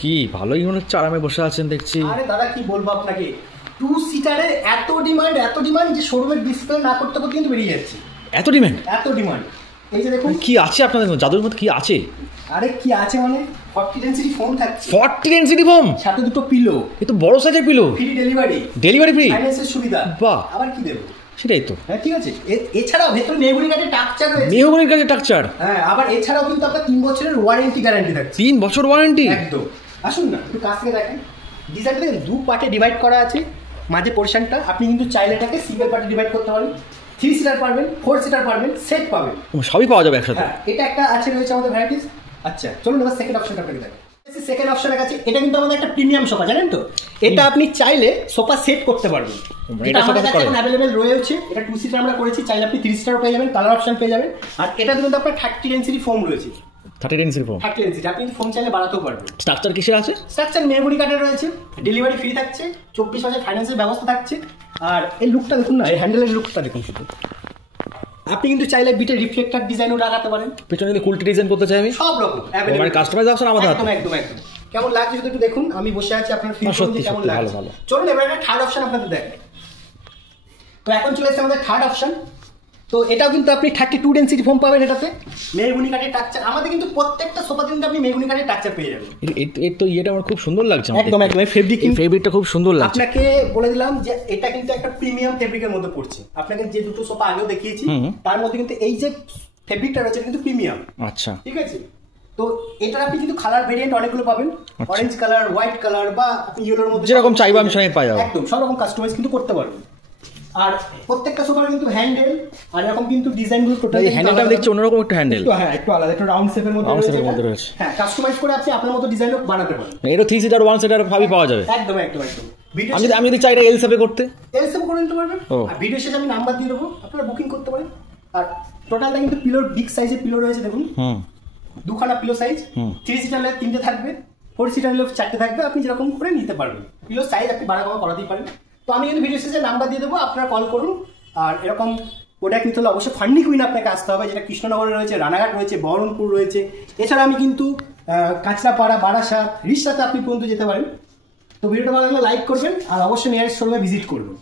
কি ভালোই মনে হচ্ছে, আরামে বসে আছেন দেখছি। আরে দাদা কি বলবো আপনাকে, 2 সিটারের এত ডিমান্ড যে শোরুমের ডিসপ্লে না করতে করতে কিন্তু বেরিয়ে যাচ্ছে। এত ডিমান্ড? এত ডিমান্ড। এই যে দেখুন কি আছে আপনাদের জাদুর মধ্যে, কি আছে? আরে কি আছে মানে 40 ডেনসিটি ফোম থাকছে। 40 ডেনসিটি ফোম, সাথে দুটো পিলো। এ তো বড় সাইজের পিলো। ফ্রি ডেলিভারি ফ্রি, ফাইন্যান্সের সুবিধা। বাহ, আবার কি দেব? সেটাই তো। হ্যাঁ ঠিক আছে। এছাড়াও ভেতরে মেহগনি কাঠের টাকচার রয়েছে। মেহগনি কাঠের টাকচার? হ্যাঁ। আবার এছাড়াও কিন্তু আপনার 3 বছরের ওয়ারেন্টি গ্যারান্টি থাকছে। 3 বছর ওয়ারেন্টি? একদম। আসুন না একটু কাছ থেকে দেখেন। ডিজাইনটা দেখেন, 2 পার্টে ডিভাইড করা আছে। মাঝে পোর্শনটা আপনি কিন্তু চাইলে এটাকে সিঙ্গেল পার্টে ডিভাইড করতে পারেন। 3 সিটার পারবেন, 4 সিটার পারবেন, সেট পাবেন, সবই পাওয়া যাবে একসাথে। হ্যাঁ, এটা একটা আছে রয়েছে আমাদের ভ্যারাইটিস। আচ্ছা চলুন এবার সেকেন্ড অপশনটা আপনাকে দেখেন। সেকেন্ড অপশনের কাছে এটা কিন্তু আমাদের একটা প্রিমিয়াম সোফা, জানেন তো? এটা আপনি চাইলে সোফা সেট করতে পারবেন। এটা আমাদের কাছে এখন অ্যাভেলেবেল রয়েছে। এটা 2 সিটার আমরা করেছি, চাইলে আপনি 3 সিটারও পেয়ে যাবেন, কালার অপশন পেয়ে যাবেন। আর এটা কিন্তু আপনার 30 ডেনসিটি ফোম রয়েছে। 30 ডেনসিটি ফোম? 30 ডেনসিটি। আপনি ফোম চাইলে বাড়াতেও পারবেন। স্ট্রাকচার কিসের আছে? স্ট্রাকচার মেহগনি কাঠের রয়েছে, ডেলিভারি ফ্রি থাকছে, 24 মাসের ফাইন্যান্সের ব্যবস্থা থাকছে। আর এই লুকটা দেখুন না, এই হ্যান্ডেলের লুকটা দেখুন শুধু। আপনি কিন্তু চাইলে বিটের রিফ্লেক্টর ডিজাইনও লাগাতে পারেন। পেছনে যদি কুলটি ডিজাইন করতে চাই আমি, সব রকম মানে কাস্টমাইজ অপশন আমাদের হাতে। একদম। কেমন লাগছে শুধু একটু দেখুন। আমি বসে আছি, আপনার ফিল করুন কেমন লাগছে। ভালো। চলুন এবার একটা থার্ড অপশন আপনাদের দেখেন। তো এখন চলে এসেছে আমাদের থার্ড অপশন। তো এটাও কিন্তু আপনি 32 ডেনসিটি ফোম পাবেন এটাতে। মেহগনি কাঠের টাকচার, আমাদের কিন্তু প্রত্যেকটা সোফাতে কিন্তু আপনি মেহগনি কাঠের টাকচার পেয়ে যাবেন। এর তো ইয়েটা আমার খুব সুন্দর লাগছে। একদম। এই ফেব্রিকটা খুব সুন্দর লাগছে। আপনাকে বলে দিলাম যে এটা কিন্তু একটা প্রিমিয়াম ফেব্রিকের মধ্যে পড়ছে। আপনাকে যে দুটো সোফা আগেও দেখিয়েছি তার মধ্যে কিন্তু এই যে ফেব্রিকটা রয়েছে কিন্তু প্রিমিয়াম। আচ্ছা ঠিক আছে। তো এটার আপনি কিন্তু কালার ভেরিয়েন্ট অনেকগুলো পাবেন। অরেঞ্জ কালার, হোয়াইট কালার বা আপনি ইয়েলোর মধ্যে যেরকম চাইবো আমি সেটাই পাই যাবো। একদম সব রকম কাস্টমাইজ কিন্তু করতে পারবেন। আর প্রত্যেকটা সোফার কিন্তু হ্যান্ডেল আর এরকম কিন্তু ডিজাইনগুলো টোটালি, এই হ্যান্ডেলটা দেখছি অন্যরকম একটা হ্যান্ডেল। হ্যাঁ একটু আলাদা, একটু রাউন্ড শেপের মধ্যে রয়েছে। হ্যাঁ, কাস্টমাইজ করে আপনি আপনার মতো ডিজাইনও বানাতে পারেন। এরও 3 সিটার 1 সিটার সবই পাওয়া যাবে। একদম। আমি যদি চাই এটা এল শেপে করতে, এল শেপে করে নিতে পারবেন। আর ভিডিও শেষে আমি নাম্বার দিয়ে দেবো, আপনারা বুকিং করতে পারেন। আর টোটালটা কিন্তু পিলোর বিগ সাইজের পিলো রয়েছে দেখুন। দুখানা পিলো সাইজ। 3 সিটার হলে 3টে থাকবে, 4 সিটার হলে 4টে থাকবে। আপনি যেরকম করে নিতে পারবেন। পিলো সাইজ আপনি বাড়া কমা করাতেই পারেন। তো আমি কিন্তু ভিডিও শেষে নাম্বার দিয়ে দেবো, আপনারা কল করুন। আর এরকম প্রোডাক্ট নিতে হলে অবশ্যই ফান্ডি কুইন আপনাকে আসতে হবে, যেটা কৃষ্ণনগরে রয়েছে, রানাঘাট রয়েছে, বহরমপুর রয়েছে। এছাড়া আমি কিন্তু কাঁচরাপাড়া, বারাসাত, রিষড়াতে আপনি পর্যন্ত যেতে পারেন। তো ভিডিওটা ভালো লাগলে লাইক করবেন আর অবশ্যই নিয়ারেস্ট শোরুমে ভিজিট করবেন।